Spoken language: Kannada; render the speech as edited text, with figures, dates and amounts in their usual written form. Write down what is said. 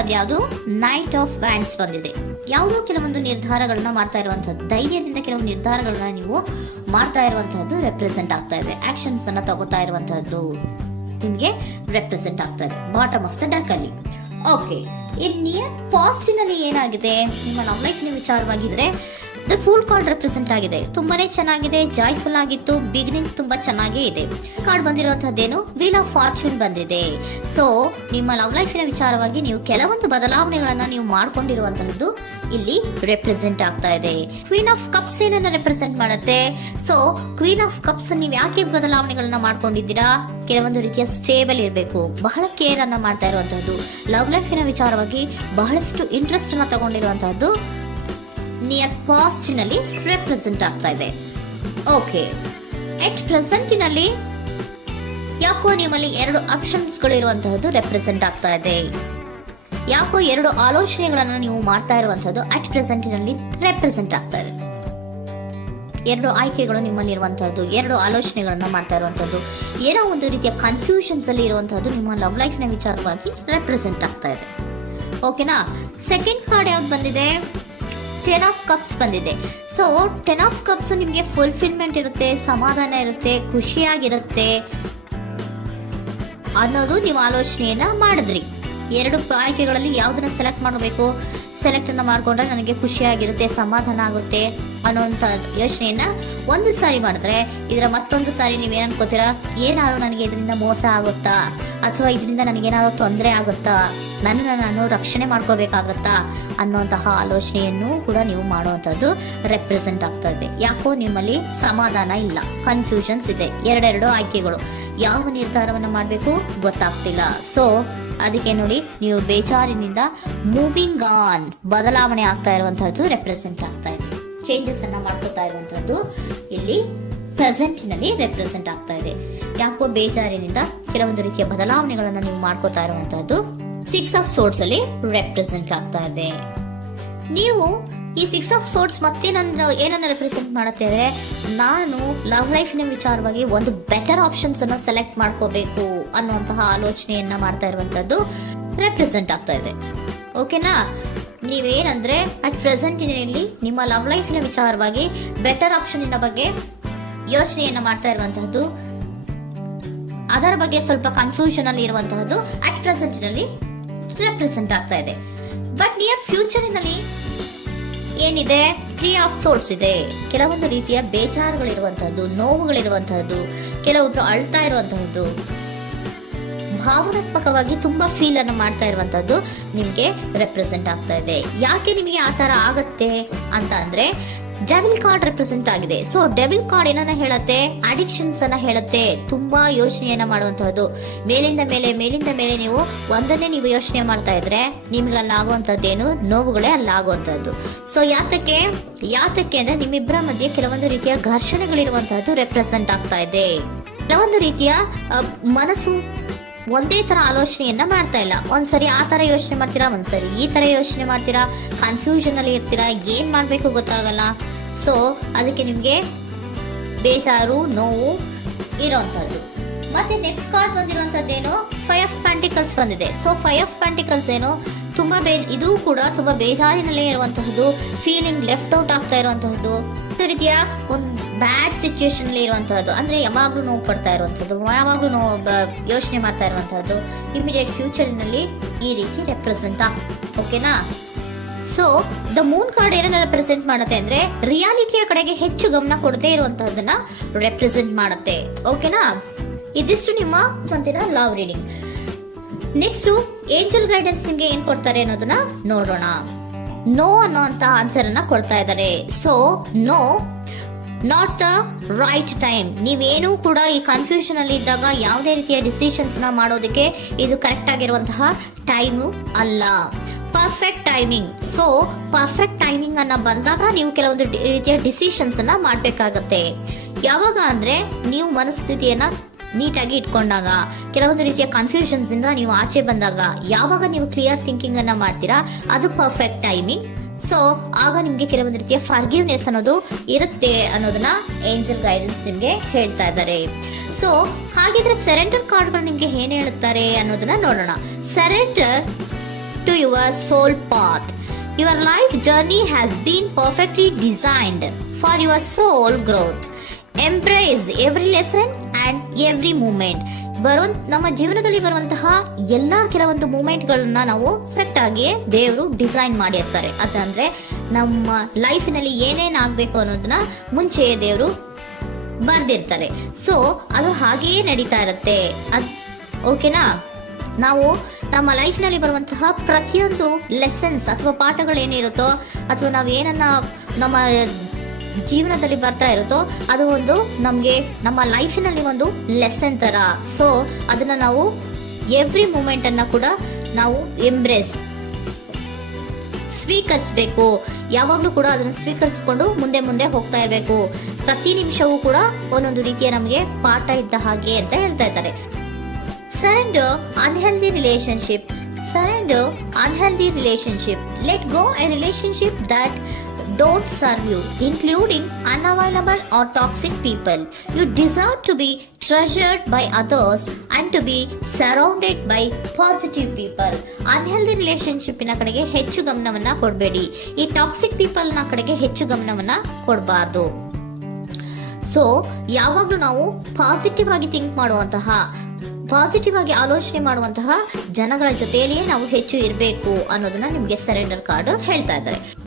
ಅದು ಯಾವುದು ನೈಟ್ ಆಫ್ ವ್ಯಾಂಡ್ಸ್ ಬಂದಿದೆ. ಯಾವುದೋ ಕೆಲವೊಂದು ನಿರ್ಧಾರಗಳನ್ನ ಮಾಡ್ತಾ ಇರುವಂತಹದ್ದು, ಧೈರ್ಯದಿಂದ ಕೆಲವು ನಿರ್ಧಾರಗಳನ್ನ ನೀವು ಮಾಡ್ತಾ ಇರುವಂತಹದ್ದು ರೆಪ್ರೆಸೆಂಟ್ ಆಗ್ತಾ ಇದೆ. ಆಕ್ಷನ್ಸ್ ಅನ್ನ ತಗೋತಾ ಇರುವಂತಹದ್ದು ನಿಮ್ಗೆ ರೆಪ್ರೆಸೆಂಟ್ ಆಗ್ತಾ ಇದೆ ಬಾಟಮ್ ಆಫ್ ದ ಡೆಕ್ ಅಲ್ಲಿ. ಓಕೆ, ಇನ್ ನಿಯರ್ ಪಾಸಿಟಿವ್ ನಲ್ಲಿ ಏನಾಗಿದೆ, ನಿಮ್ಮ ಲವ್ ಲೈಫ್ ವಿಚಾರವಾಗಿದ್ರೆ ದ ಫೂಲ್ ಕಾರ್ಡ್ ರೆಪ್ರೆಸೆಂಟ್ ಆಗಿದೆ. ತುಂಬಾನೇ ಚೆನ್ನಾಗಿದೆ, ಜಾಯ್ಫುಲ್ ಆಗಿತ್ತು, ಬಿಗಿನಿಂಗ್ ತುಂಬಾ ಚೆನ್ನಾಗೇ ಇದೆ. ಕಾರ್ಡ್ ಬಂದಿರುವಂತಹದ್ದೇನು, ವೀಲ್ ಆಫ್ ಫಾರ್ಚೂನ್ ಬಂದಿದೆ. ಸೊ ನಿಮ್ಮ ಲವ್ ಲೈಫಿನ ವಿಚಾರವಾಗಿ ನೀವು ಕೆಲವೊಂದು ಬದಲಾವಣೆಗಳನ್ನ ನೀವು ಮಾಡ್ಕೊಂಡಿರುವಂತಹದ್ದು ಇಲ್ಲಿ ರೆಪ್ರೆಸೆಂಟ್ ಆಗ್ತಾ ಇದೆ. ಕ್ವೀನ್ ಆಫ್ ಕಪ್ಸ್ ಏನನ್ನ ರೆಪ್ರೆಸೆಂಟ್ ಮಾಡುತ್ತೆ. ಸೊ ಕ್ವೀನ್ ಆಫ್ ಕಪ್ಸ್ ನೀವು ಯಾಕೆ ಬದಲಾವಣೆಗಳನ್ನ ಮಾಡ್ಕೊಂಡಿದ್ದೀರಾ, ಕೆಲವೊಂದು ರೀತಿಯ ಸ್ಟೇಬಲ್ ಇರಬೇಕು, ಬಹಳ ಕೇರ್ ಅನ್ನ ಮಾಡ್ತಾ ಇರುವಂತಹದ್ದು, ಲವ್ ಲೈಫಿನ ವಿಚಾರವಾಗಿ ಬಹಳಷ್ಟು ಇಂಟ್ರೆಸ್ಟ್ ಅನ್ನ ತಗೊಂಡಿರುವಂತಹದ್ದು ನಿಯರ್ ಪಾಸ್ಟ್ ನಲ್ಲಿ ರೆಪ್ರೆಸೆಂಟ್ ಆಗ್ತಾ ಇದೆ. ಓಕೆ, ಎಟ್ ಪ್ರೆಸೆಂಟಿನಲ್ಲಿ ಯಾಕೋ ನಿಮ್ಮಲ್ಲಿ 2 ಆಪ್ಷನ್ಸ್ ಗಳು ಇರುವಂತಹದ್ದು ರೆಪ್ರೆಸೆಂಟ್ ಆಗ್ತಾ ಇದೆ. ಯಾಕೋ 2 ಆಲೋಚನೆಗಳನ್ನ ನೀವು ಮಾಡ್ತಾ ಇರುವಂತಹದ್ದು ಅಟ್ ಪ್ರೆಸೆಂಟಿನಲ್ಲಿ ರೆಪ್ರೆಸೆಂಟ್ ಆಗ್ತಾ ಇದೆ. 2 ಆಯ್ಕೆಗಳು ನಿಮ್ಮಲ್ಲಿ ಇರುವಂತಹದ್ದು, 2 ಆಲೋಚನೆಗಳನ್ನ ಮಾಡ್ತಾ ಇರುವಂತಹದ್ದು, ಏನೋ ಒಂದು ರೀತಿಯ ಕನ್ಫ್ಯೂಷನ್ಸ್ ಅಲ್ಲಿ ಇರುವಂತಹದ್ದು ನಿಮ್ಮ ಲವ್ ಲೈಫ್ ನ ವಿಚಾರವಾಗಿ ರೆಪ್ರೆಸೆಂಟ್ ಆಗ್ತಾ ಇದೆ. ಓಕೆನಾ. ಸೆಕೆಂಡ್ ಕಾರ್ಡ್ ಯಾವ್ದು ಬಂದಿದೆ, 10 ಆಫ್ ಕಪ್ಸ್ ಬಂದಿದೆ. ಸೊ 10 ಆಫ್ ಕಪ್ಸ್ ನಿಮಗೆ ಫುಲ್ಫಿಲ್ಮೆಂಟ್ ಇರುತ್ತೆ, ಸಮಾಧಾನ ಇರುತ್ತೆ, ಖುಷಿಯಾಗಿರುತ್ತೆ ಅನ್ನೋದು ನೀವು ಆಲೋಚನೆಯನ್ನ ಮಾಡಿದ್ರಿ. 2 ಆಯ್ಕೆಗಳಲ್ಲಿ ಯಾವ್ದನ್ನ ಸೆಲೆಕ್ಟ್ ಮಾಡಬೇಕು, ಸೆಲೆಕ್ಟ್ ಅನ್ನ ಮಾಡ್ಕೊಂಡ್ರೆ ನನಗೆ ಖುಷಿಯಾಗಿರುತ್ತೆ, ಸಮಾಧಾನ ಆಗುತ್ತೆ ಅನ್ನೋಂಥ ಯೋಚನೆಯನ್ನ ಒಂದು ಸಾರಿ ಮಾಡಿದ್ರೆ, ಇದರ ಮತ್ತೊಂದು ಸಾರಿ ನೀವೇನ್ ಅನ್ಕೋತೀರಾ, ಏನಾದ್ರು ನನಗೆ ಇದರಿಂದ ಮೋಸ ಆಗುತ್ತಾ, ಅಥವಾ ಇದರಿಂದ ನನಗೇನಾದ್ರು ತೊಂದರೆ ಆಗುತ್ತಾ, ನನ್ನನ್ನು ನಾನು ರಕ್ಷಣೆ ಮಾಡ್ಕೋಬೇಕಾಗತ್ತಾ ಅನ್ನುವಂತಹ ಆಲೋಚನೆಯನ್ನು ಕೂಡ ನೀವು ಮಾಡುವಂತದ್ದು ರೆಪ್ರೆಸೆಂಟ್ ಆಗ್ತಾ ಇದೆ. ಯಾಕೋ ನಿಮ್ಮಲ್ಲಿ ಸಮಾಧಾನ ಇಲ್ಲ, ಕನ್ಫ್ಯೂಷನ್ಸ್ ಇದೆ, 2 ಆಯ್ಕೆಗಳು, ಯಾವ ನಿರ್ಧಾರವನ್ನು ಮಾಡಬೇಕು ಗೊತ್ತಾಗ್ತಿಲ್ಲ. ಸೊ ಅದಕ್ಕೆ ನೋಡಿ, ನೀವು ಬೇಜಾರಿನಿಂದ ಮೂವಿಂಗ್ ಆನ್, ಬದಲಾವಣೆ ಆಗ್ತಾ ಇರುವಂತಹದ್ದು ರೆಪ್ರೆಸೆಂಟ್ ಆಗ್ತಾ ಇದೆ. ಚೇಂಜಸ್ ಅನ್ನ ಮಾಡ್ಕೋತಾ ಇರುವಂತಹದ್ದು ಇಲ್ಲಿ ಪ್ರೆಸೆಂಟ್ ನಲ್ಲಿ ರೆಪ್ರೆಸೆಂಟ್ ಆಗ್ತಾ ಇದೆ. ಯಾಕೋ ಬೇಜಾರಿನಿಂದ ಕೆಲವೊಂದು ರೀತಿಯ ಬದಲಾವಣೆಗಳನ್ನ ನೀವು ಮಾಡ್ಕೋತಾ ಇರುವಂತಹದ್ದು 6 ಆಫ್ ಸೋರ್ಟ್ಸ್ ಅಲ್ಲಿ ರೆಪ್ರೆಸೆಂಟ್ ಆಗ್ತಾ ಇದೆ. ನೀವು ಈ 6 ಆಫ್ ಸೋರ್ಟ್ಸ್ ಮತ್ತೆ ಏನನ್ನ ರೆಪ್ರೆಸೆಂಟ್ ಮಾಡುತ್ತೆ ಅಂದ್ರೆ, ನಾನು ಲವ್ ಲೈಫಿನ ವಿಚಾರವಾಗಿ ಒಂದು ಬೆಟರ್ ಆಪ್ಷನ್ಸ್ ಅನ್ನ ಸೆಲೆಕ್ಟ್ ಮಾಡ್ಕೋಬೇಕು ಅನ್ನುವಂತಹ ಆಲೋಚನೆಯನ್ನ ಮಾಡ್ತಾ ಇರುವಂತದ್ದು ರೆಪ್ರೆಸೆಂಟ್ ಆಗ್ತಾ ಇದೆ. ಓಕೆನಾ. ನೀವೇನಂದ್ರೆ ಅಟ್ ಪ್ರೆಸೆಂಟಿನಲ್ಲಿ ನಿಮ್ಮ ಲವ್ ಲೈಫಿನ ವಿಚಾರವಾಗಿ ಬೆಟರ್ ಆಪ್ಷನ್ ಬಗ್ಗೆ ಯೋಚನೆಯನ್ನ ಮಾಡ್ತಾ ಇರುವಂತಹದ್ದು, ಅದರ ಬಗ್ಗೆ ಸ್ವಲ್ಪ ಕನ್ಫ್ಯೂಷನ್ ಅಲ್ಲಿ ಇರುವಂತಹದ್ದು ಅಟ್ ಪ್ರೆಸೆಂಟಿನಲ್ಲಿ ರೆಪ್ರೆಸೆಂಟ್ ಆಗ್ತಾ ಇದೆ. ಬಟ್ ನಿಯರ್ ಫ್ಯೂಚರಿನಲ್ಲಿ ಏನಿದೆ, 3 ಆಫ್ ಸೋರ್ಟ್ಸ್ ಇದೆ. ಕೆಲವೊಂದು ರೀತಿಯ ಬೇಜಾರುಗಳಿರುವಂತಹದ್ದು, ನೋವುಗಳಿರುವಂತಹದ್ದು, ಕೆಲವೊಬ್ರು ಅಳ್ತಾ ಇರುವಂತಹದ್ದು, ಭಾವನಾತ್ಮಕವಾಗಿ ತುಂಬಾ ಫೀಲ್ ಅನ್ನು ಮಾಡ್ತಾ ಇರುವಂತಹದ್ದು ನಿಮ್ಗೆ ರೆಪ್ರೆಸೆಂಟ್ ಆಗ್ತಾ ಇದೆ. ಯಾಕೆ ನಿಮಗೆ ಆ ತರ ಆಗತ್ತೆ ಅಂತ ಅಂದ್ರೆ, ಡೆವಿಲ್ ಕಾರ್ಡ್ ರೆಪ್ರೆಸೆಂಟ್ ಆಗಿದೆ. ಸೊ ಡೆವಿಲ್ ಕಾರ್ಡ್ ಏನನ್ನ ಹೇಳುತ್ತೆ, ಅಡಿಕ್ಷನ್ಸ್ ಅನ್ನ ಹೇಳುತ್ತೆ, ತುಂಬಾ ಯೋಚನೆಯನ್ನ ಮಾಡುವಂತಹದ್ದು, ಮೇಲಿಂದ ಮೇಲೆ ನೀವು ಒಂದನ್ನೇ ನೀವು ಯೋಚನೆ ಮಾಡ್ತಾ ಇದ್ರೆ ನಿಮ್ಗೆ ಅಲ್ಲಾಗುವಂತದ್ದೇನು, ನೋವುಗಳೇ ಅಲ್ಲಾಗುವಂತಹದ್ದು. ಸೊ ಯಾತಕ್ಕೆ ಅಂದ್ರೆ ನಿಮ್ಮಿಬ್ಬರ ಮಧ್ಯೆ ಕೆಲವೊಂದು ರೀತಿಯ ಘರ್ಷಣೆಗಳಿರುವಂತಹದ್ದು ರೆಪ್ರೆಸೆಂಟ್ ಆಗ್ತಾ ಇದೆ. ಕೆಲವೊಂದು ರೀತಿಯ ಮನಸ್ಸು ಒಂದೇ ತರ ಆಲೋಚನೆಯನ್ನ ಮಾಡ್ತಾ ಇಲ್ಲ. ಒಂದ್ಸರಿ ಆ ತರ ಯೋಚನೆ ಮಾಡ್ತೀರಾ, ಒಂದ್ಸರಿ ಈ ತರ ಯೋಚನೆ ಮಾಡ್ತೀರಾ, ಕನ್ಫ್ಯೂಷನ್ ಅಲ್ಲಿ ಇರ್ತೀರಾ, ಏನ್ ಮಾಡ್ಬೇಕು ಗೊತ್ತಾಗಲ್ಲ. ಸೊ ಅದಕ್ಕೆ ನಿಮ್ಗೆ ಬೇಜಾರು, ನೋವು ಇರೋಂಥದ್ದು. ಮತ್ತೆ ನೆಕ್ಸ್ಟ್ ಕಾರ್ಡ್ ಬಂದಿರುವಂತದ್ದೇನು, 5 ಆಫ್ ಪ್ಯಾಂಟಿಕಲ್ಸ್ ಬಂದಿದೆ. ಸೊ 5 ಆಫ್ ಪ್ಯಾಂಟಿಕಲ್ಸ್ ಏನು, ತುಂಬಾ ಇದು ಕೂಡ ತುಂಬಾ ಬೇಜಾರಿನಲ್ಲೇ ಇರುವಂತಹದ್ದು, ಫೀಲಿಂಗ್ ಲೆಫ್ಟ್ ಔಟ್ ಆಗ್ತಾ ಇರುವಂತಹದ್ದು, ರೀತಿಯ ಒಂದು ಬ್ಯಾಡ್ ಸಿಚುಯೇಷನ್ ಅಲ್ಲಿ ಇರುವಂತಹದ್ದು, ಅಂದ್ರೆ ಯಾವಾಗ್ಲೂ ನೋವು ಪಡ್ತಾ ಇರುವಂತಹದ್ದು, ಯಾವಾಗ್ಲೂ ಯೋಚನೆ ಮಾಡ್ತಾ ಇರುವಂತಹದ್ದು ಇಮಿಡಿಯೇಟ್ ಫ್ಯೂಚರಿನಲ್ಲಿ ಈ ರೀತಿ ರೆಪ್ರೆಸೆಂಟ್ ಓಕೆನಾ. ಸೊ ದ ಮೂನ್ ಕಾರ್ಡ್ ಏನನ್ನ ರೆಪ್ರೆಸೆಂಟ್ ಮಾಡುತ್ತೆ ಅಂದ್ರೆ, ರಿಯಾಲಿಟಿಯ ಕಡೆಗೆ ಹೆಚ್ಚು ಗಮನ ಕೊಡದೇ ಇರುವಂತಹದನ್ನ ರೆಪ್ರೆಸೆಂಟ್ ಮಾಡುತ್ತೆ. ಓಕೆನಾ. ಇದಿಷ್ಟು ನಿಮ್ಮ ಒಂದಿನ love reading. Next angel guidance ನಿಮ್ಗೆ ಏನ್ ಕೊಡ್ತಾರೆ ಅನ್ನೋದನ್ನ ನೋಡೋಣ. ನೋ ಅನ್ನೋಂತ ಆನ್ಸರ್ ಅನ್ನ ಕೊಡ್ತಾ ಇದ್ದಾರೆ. So no, not the right time. ನೀವೇನು ಕೂಡ ಈ ಕನ್ಫ್ಯೂಷನ್ ಅಲ್ಲಿ ಇದ್ದಾಗ ಯಾವುದೇ ರೀತಿಯ ಡಿಸಿಷನ್ಸ್ ನ ಮಾಡೋದಕ್ಕೆ ಇದು ಕರೆಕ್ಟ್ ಆಗಿರುವಂತಹ ಟೈಮು ಅಲ್ಲ. Perfect timing. So perfect timing ಅನ್ನ ಬಂದಾಗ ನೀವು ಕೆಲವೊಂದು ರೀತಿಯ ಡಿಸಿಷನ್ಸ್ ಅನ್ನ ಮಾಡ್ಬೇಕಾಗತ್ತೆ. ಯಾವಾಗ ಅಂದ್ರೆ ನೀವು ಮನಸ್ಥಿತಿಯನ್ನ ನೀಟಾಗಿ ಇಟ್ಕೊಂಡಾಗ, ಕೆಲವೊಂದು ರೀತಿಯ ಕನ್ಫ್ಯೂಷನ್ಸ್ ಇಂದ ನೀವು ಆಚೆ ಬಂದಾಗ, ಯಾವಾಗ ನೀವು ಕ್ಲಿಯರ್ ಥಿಂಕಿಂಗ್ ಅನ್ನ ಮಾಡ್ತೀರಾ ಅದು ಪರ್ಫೆಕ್ಟ್ ಟೈಮಿಂಗ್. ಸೊ ಆಗ ನಿಮ್ಗೆ ಕೆಲವೊಂದು ರೀತಿಯ ಫರ್ಗಿವ್ನೆಸ್ ಅನ್ನೋದು ಇರುತ್ತೆ ಅನ್ನೋದನ್ನ ಏಂಜಲ್ ಗೈಡೆನ್ಸ್ ನಿಮ್ಗೆ ಹೇಳ್ತಾ ಇದ್ದಾರೆ. ಸೊ ಹಾಗಿದ್ರೆ ಸರೆಂಡರ್ ಕಾರ್ಡ್ಗಳು ನಿಮ್ಗೆ ಏನ್ ಹೇಳುತ್ತಾರೆ ಅನ್ನೋದನ್ನ ನೋಡೋಣ. Surrender to your soul path. Your life journey has been perfectly designed for your soul growth. Embrace every lesson and every moment. ನಮ್ಮ ಜೀವನದಲ್ಲಿ ಬರುವಂತಹ ಎಲ್ಲಾ ಕೆಲವೊಂದು ಮೂಮೆಂಟ್ ಗಳನ್ನ ನಾವು ಪರ್ಫೆಕ್ಟ್ ಆಗಿ ದೇವರು ಡಿಸೈನ್ ಮಾಡಿರ್ತಾರೆ. ಅದಂದ್ರೆ ನಮ್ಮ ಲೈಫಿನಲ್ಲಿ ಏನೇನ್ ಆಗ್ಬೇಕು ಅನ್ನೋದನ್ನ ಮುಂಚೆ ದೇವರು ಬರ್ದಿರ್ತಾರೆ. ಸೊ ಅದು ಹಾಗೆಯೇ ನಡೀತಾ ಇರುತ್ತೆ. ಓಕೆನಾ? ನಾವು ನಮ್ಮ ಲೈಫ್ ನಲ್ಲಿ ಬರುವಂತಹ ಪ್ರತಿಯೊಂದು ಲೆಸನ್ಸ್ ಅಥವಾ ಪಾಠಗಳೇನಿರುತ್ತೋ ಅಥವಾ ನಾವ್ ಏನನ್ನ ನಮ್ಮ ಜೀವನದಲ್ಲಿ ಬರ್ತಾ ಇರುತ್ತೋ ಅದು ಒಂದು ನಮ್ಗೆ ನಮ್ಮ ಲೈಫಿನಲ್ಲಿ ಒಂದು ಲೆಸನ್ ತರ. ಸೊ ಅದನ್ನ ನಾವು ಎವ್ರಿ ಮೂಮೆಂಟ್ ಅನ್ನ ಕೂಡ ನಾವು ಸ್ವೀಕರಿಸಬೇಕು. ಯಾವಾಗ್ಲೂ ಕೂಡ ಅದನ್ನು ಸ್ವೀಕರಿಸಿಕೊಂಡು ಮುಂದೆ ಮುಂದೆ ಹೋಗ್ತಾ ಇರಬೇಕು. ಪ್ರತಿ ನಿಮಿಷವೂ ಕೂಡ ಒಂದೊಂದು ರೀತಿಯ ನಮಗೆ ಪಾಠ ಇದ್ದ ಹಾಗೆ ಅಂತ ಹೇಳ್ತಾ ಇದ್ದಾರೆ. Surrender unhealthy relationship. Let go a relationship that don't serve you, including unavailable or toxic people. You deserve to be treasured by others and to be surrounded by positive people. Unhealthy relationship ನ ಕಡೆಗೆ ಹೆಚ್ಚು ಗಮನವನ್ನ ಕೊಡಬೇಡಿ. ಈ ಟಾಕ್ಸಿಕ್ ಪೀಪಲ್ ನ ಕಡೆಗೆ ಹೆಚ್ಚು ಗಮನವನ್ನ ಕೊಡಬಾರ್ದು. ಸೊ ಯಾವಾಗ್ಲೂ ನಾವು ಪಾಸಿಟಿವ್ ಆಗಿ ಥಿಂಕ್ ಮಾಡುವಂತಹ, ಪಾಸಿಟಿವ್ ಆಗಿ ಆಲೋಚನೆ ಮಾಡುವಂತಹ ಜನಗಳ ಜೊತೆಯಲ್ಲಿಯೇ ನಾವು ಹೆಚ್ಚು ಇರಬೇಕು ಅನ್ನೋದನ್ನ ನಿಮ್ಗೆ ಸರೆಂಡರ್ ಕಾರ್ಡ್ ಹೇಳ್ತಾ ಇದ್ದಾರೆ.